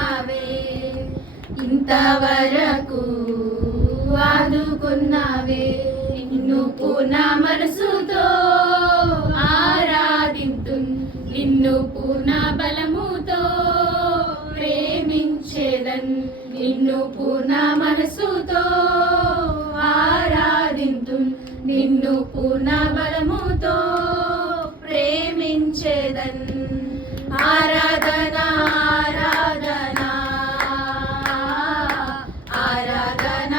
ఆదుకున్నావే, ఇంతవరకు ఆదుకున్నావే. నిన్ను పూర్ణ మనసుతో ఆరాధింతున్, నిన్ను పూర్ణ బలముతో ప్రేమించేదన్, నిన్ను పూర్ణ మనసుతో ఆరాధింతున్, నిన్ను పూర్ణ బలముతో ప్రేమించేదన్. ఆరాధన ఆరాధన ఆరాధన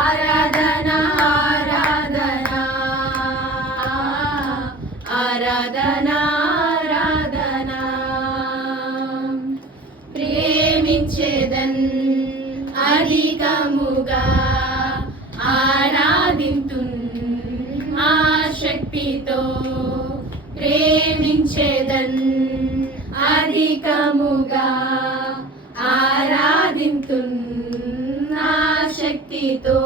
ఆరాధన ఆరాధన ఆరాధన ఆరాధన. ప్రేమించేదన్ అధికముగా ఆరాధింతున్ ఆసక్తితో, ప్రేమించేదన్ అధికముగా ఆరాధింతున్ ఆసక్తితో.